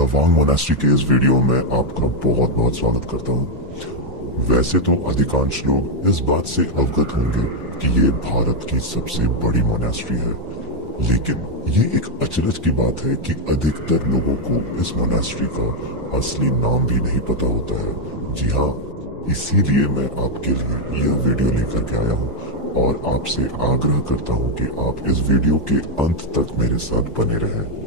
Tawang monastery के इस video में आपका बहुत बहुत स्वागत करता हूँ। वैसे तो अधिकांश लोग इस बात से अवगत होंगे कि ये भारत की सबसे बड़ी मोनास्ट्री है, लेकिन ये एक अचरज की बात है कि अधिकतर लोगों को इस मोनास्ट्री का असली नाम भी नहीं पता होता है। जी हाँ, इसीलिए मैं आपके लिए यह वीडियो लेकर के आया हूँ और आपसे आग्रह करता हूँ कि आप इस वीडियो के अंत तक मेरे साथ बने रहें।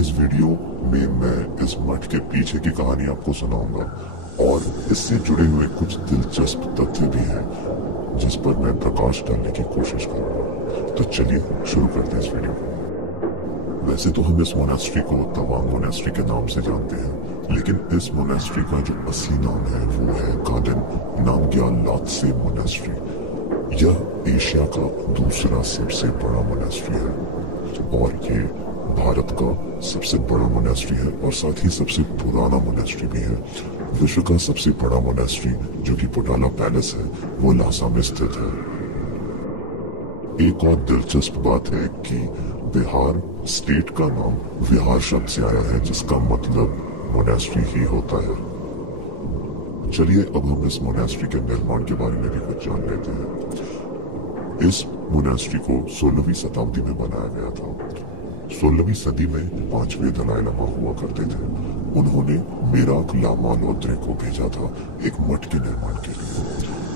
इस वीडियो में मैं इस मठ के पीछे की कहानी आपको सुनाऊंगा और इससे जुड़े हुए कुछ दिलचस्प तथ्य भी हैं जिस पर मैं प्रकाश डालने की कोशिश करूंगा। तो चलिए शुरू करते हैं इस वीडियो को। वैसे तो हम इस मोनास्ट्री को तवांग मोनास्ट्री के नाम से जानते हैं, लेकिन इस मोनास्ट्री का जो असली नाम है वो है गार्डन नामग्याल लात्से मोनास्ट्री। यह एशिया का दूसरा सबसे बड़ा मोनास्ट्री है और ये भारत का सबसे बड़ा मोनास्ट्री है और साथ ही सबसे पुराना मोनास्ट्री भी है। विश्व का सबसे बड़ा मोनास्ट्री जो कि पोटाला पैलेस है वो लासा में स्थित है। एक और दिलचस्प बात है कि बिहार स्टेट का नाम विहार शब्द से आया है, जिसका मतलब मोनास्ट्री ही होता है। चलिए अब हम इस मोनास्ट्री के निर्माण के बारे में भी कुछ जान लेते हैं। इस मोनास्ट्री को 16वीं शताब्दी में बनाया गया था। 16वीं सदी में 5वें दलाई लामा हुआ करते थे। उन्होंने मेराक लामा लोत्रे को भेजा था एक मठ के निर्माण के लिए।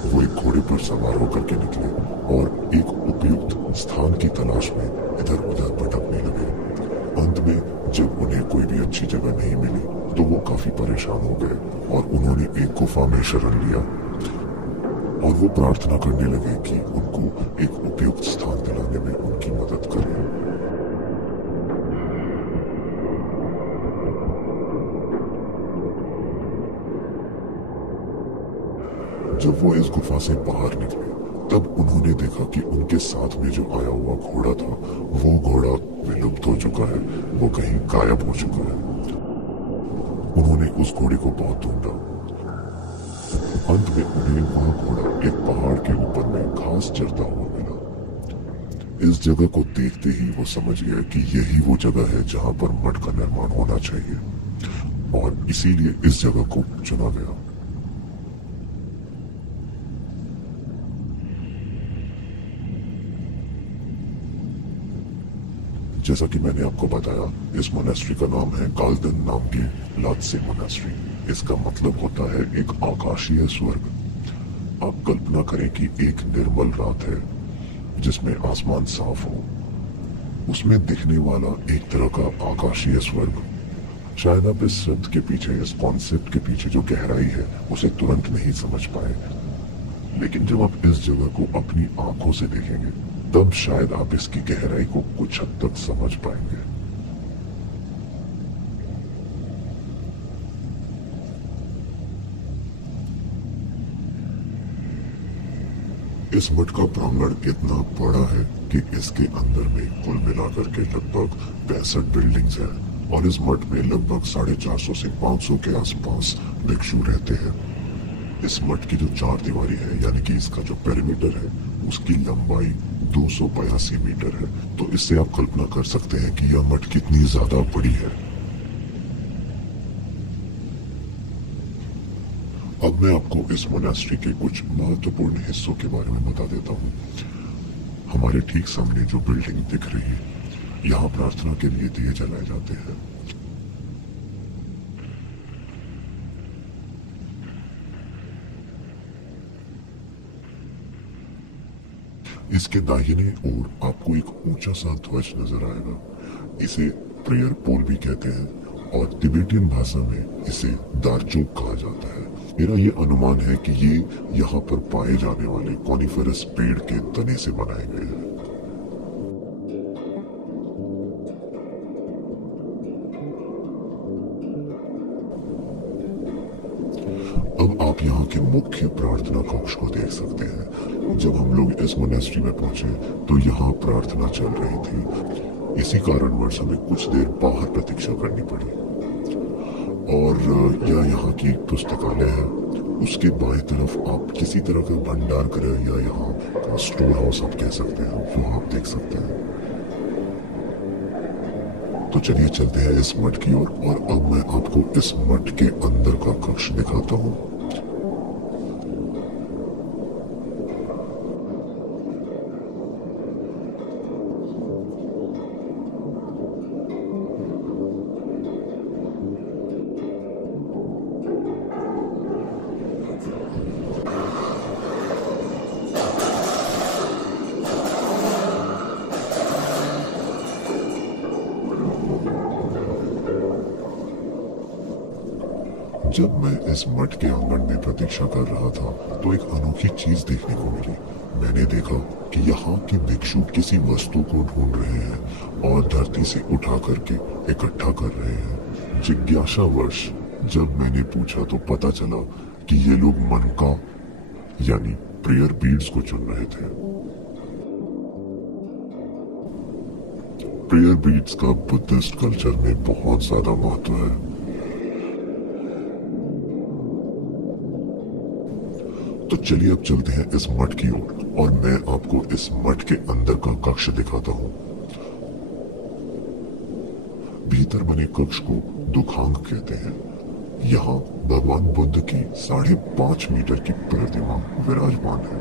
वो एक घोड़े पर सवार होकर के निकले और एक उपयुक्त स्थान की तलाश में इधर उधर भटकने लगे। अंत में जब उन्हें कोई भी अच्छी जगह नहीं मिली तो वो काफी परेशान हो गए और उन्होंने एक गुफा में शरण लिया और वो प्रार्थना करने लगे कि उनको एक उपयुक्त स्थान दिलाने में उनकी मदद करें। जब वो इस गुफा से बाहर निकले तब उन्होंने देखा कि उनके साथ में जो आया हुआ घोड़ा था वो घोड़ा विलुप्त हो चुका है, वो कहीं गायब हो चुका है। उन्होंने उस घोड़े को बहुत ढूंढा। अंत में उन्हें वह घोड़ा एक पहाड़ के ऊपर में घास चरता हुआ मिला। इस जगह को देखते ही वो समझ गया कि यही वो जगह है जहां पर मठ का निर्माण होना चाहिए और इसीलिए इस जगह को चुना गया। जैसा कि मैंने आपको बताया, इस मोनास्ट्री का नाम है गाल्डन नामग्याल लात्से मोनास्ट्री। इसका मतलब होता है एक आकाशीय स्वर्ग। आप कल्पना करें कि एक निर्मल रात है जिसमें आसमान साफ हो, उसमें दिखने वाला एक तरह का आकाशीय स्वर्ग। शायद आप इस शब्द के पीछे, इस कॉन्सेप्ट के पीछे जो गहराई है उसे तुरंत नहीं समझ पाए, लेकिन जब आप इस जगह को अपनी आंखों से देखेंगे तब शायद आप इसकी गहराई को कुछ हद तक समझ पाएंगे। इस मठ का प्रांगण इतना बड़ा है कि इसके अंदर में कुल मिलाकर के लगभग 65 बिल्डिंग्स हैं और इस मठ में लगभग 450 से 500 के आसपास भिक्षु रहते हैं। इस मठ की जो 4 दीवारी है, यानी कि इसका जो पेरीमीटर है, उसकी लंबाई 282 मीटर है। तो इससे आप कल्पना कर सकते हैं कि यह मठ कितनी ज्यादा बड़ी है। अब मैं आपको इस मोनास्ट्री के कुछ महत्वपूर्ण हिस्सों के बारे में बता देता हूँ। हमारे ठीक सामने जो बिल्डिंग दिख रही है, यहाँ प्रार्थना के लिए दिए जलाए जाते हैं। इसके दाहिने ओर आपको एक ऊंचा सा ध्वज नजर आएगा। इसे प्रेयर पोल भी कहते हैं और तिब्बतियन भाषा में इसे दारचोक कहा जाता है। मेरा ये अनुमान है कि ये यहाँ पर पाए जाने वाले कॉनिफरस पेड़ के तने से बनाए गए हैं। अब आप यहाँ के मुख्य प्रार्थना कक्ष को देख सकते हैं। जब हम लोग इस मोनास्ट्री में पहुंचे तो यहाँ प्रार्थना चल रही थी। इसी कारणवश हमें कुछ देर बाहर प्रतीक्षा करनी पड़ी। और यह यहाँ की एक पुस्तकालय है। उसके बाएं तरफ आप किसी तरह का भंडार गृह या यहाँ स्टोर हाउस आप कह सकते हैं, वो आप देख सकते हैं। तो चलिए चलते हैं इस मठ की ओर और अब मैं आपको इस मठ के अंदर का कक्ष दिखाता हूँ। जब मैं इस मठ के आंगन में प्रतीक्षा कर रहा था तो एक अनोखी चीज देखने को मिली। मैंने देखा कि यहाँ के भिक्षु किसी वस्तु को ढूंढ रहे हैं और धरती से उठा करके इकट्ठा कर रहे हैं। जिज्ञासावश जब मैंने पूछा तो पता चला कि ये लोग मनका यानी प्रेयर बीड्स को चुन रहे थे। प्रेयर बीड्स का बुद्धिस्ट कल्चर में बहुत ज्यादा महत्व है। तो चलिए अब चलते हैं इस मठ की ओर और मैं आपको इस मठ के अंदर का कक्ष दिखाता हूँ। भीतर बने कक्ष को दुखांग कहते हैं। यहाँ भगवान बुद्ध की 5.5 मीटर की प्रतिमा विराजमान है।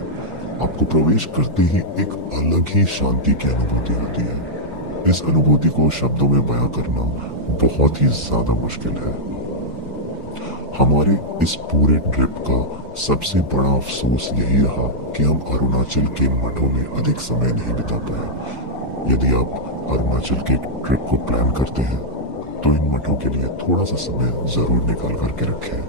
आपको प्रवेश करते ही एक अलग ही शांति की अनुभूति होती है। इस अनुभूति को शब्दों में बयां करना बहुत ही ज्यादा मुश्किल है। हमारे इस पूरे ट्रिप का सबसे बड़ा अफसोस यही रहा कि हम अरुणाचल के मठों में अधिक समय नहीं बिता पाए। यदि आप अरुणाचल के ट्रिप को प्लान करते हैं तो इन मठों के लिए थोड़ा सा समय जरूर निकाल करके रखें।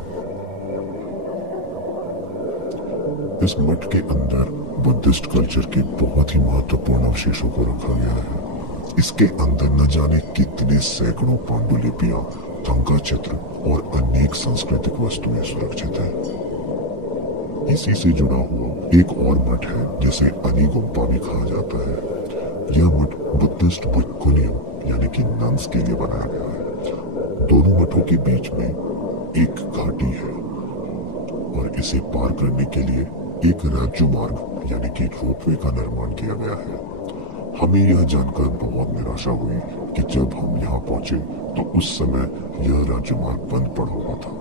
इस मठ के अंदर बुद्धिस्ट कल्चर के बहुत ही महत्वपूर्ण अवशेषों को रखा गया है। इसके अंदर न जाने कितने सैकड़ों पांडुलिपियां, टंका चित्र और अनेक सांस्कृतिक वस्तुएं सुरक्षित हैं। इसी से जुड़ा हुआ एक और मठ है जिसे अनिगुम्पा भी कहा जाता है। यह मठ बुद्धिस्ट भिक्खुनियों यानी कि नन्स के लिए बनाया गया है। दोनों मठों के बीच में एक घाटी है और इसे पार करने के लिए एक राज्य मार्ग यानी कि रोपवे का निर्माण किया गया है। हमें यह जानकर बहुत निराशा हुई कि जब हम यहाँ पहुंचे तो उस समय यह राज्य मार्ग बंद पड़ा हुआ था।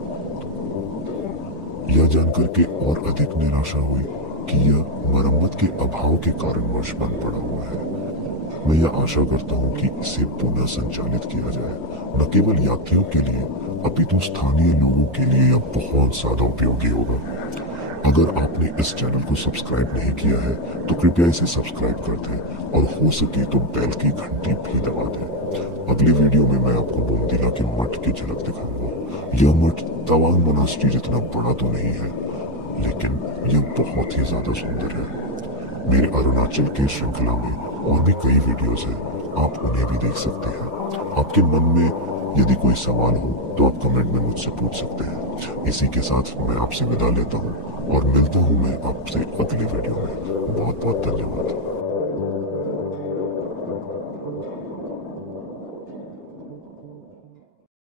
यह जानकर के और अधिक निराशा हुई कि यह मरम्मत के अभाव के कारणवश बंद पड़ा हुआ है। मैं यह आशा करता हूँ कि इसे पुनः संचालित किया जाए, न केवल यात्रियों के लिए अपितु स्थानीय लोगों के लिए यह बहुत ज्यादा उपयोगी होगा। अगर आपने इस चैनल को सब्सक्राइब नहीं किया है तो कृपया इसे सब्सक्राइब कर दें और हो सके तो बेल की घंटी भी दबा दें। अगली वीडियो में मैं आपको बोमदीला के मठ की झलक दिखाऊंगा। यह मठ तवांग मोनास्ट्री जितना बड़ा तो नहीं है, लेकिन यह बहुत ही ज्यादा सुंदर है। मेरे अरुणाचल के श्रृंखला में और भी कई वीडियोस हैं, आप उन्हें भी देख सकते हैं। आपके मन में यदि कोई सवाल हो तो आप कमेंट में मुझसे पूछ सकते हैं। इसी के साथ मैं आपसे विदा लेता हूँ और मिलता हूँ मैं आपसे अगली वीडियो में। बहुत बहुत धन्यवाद।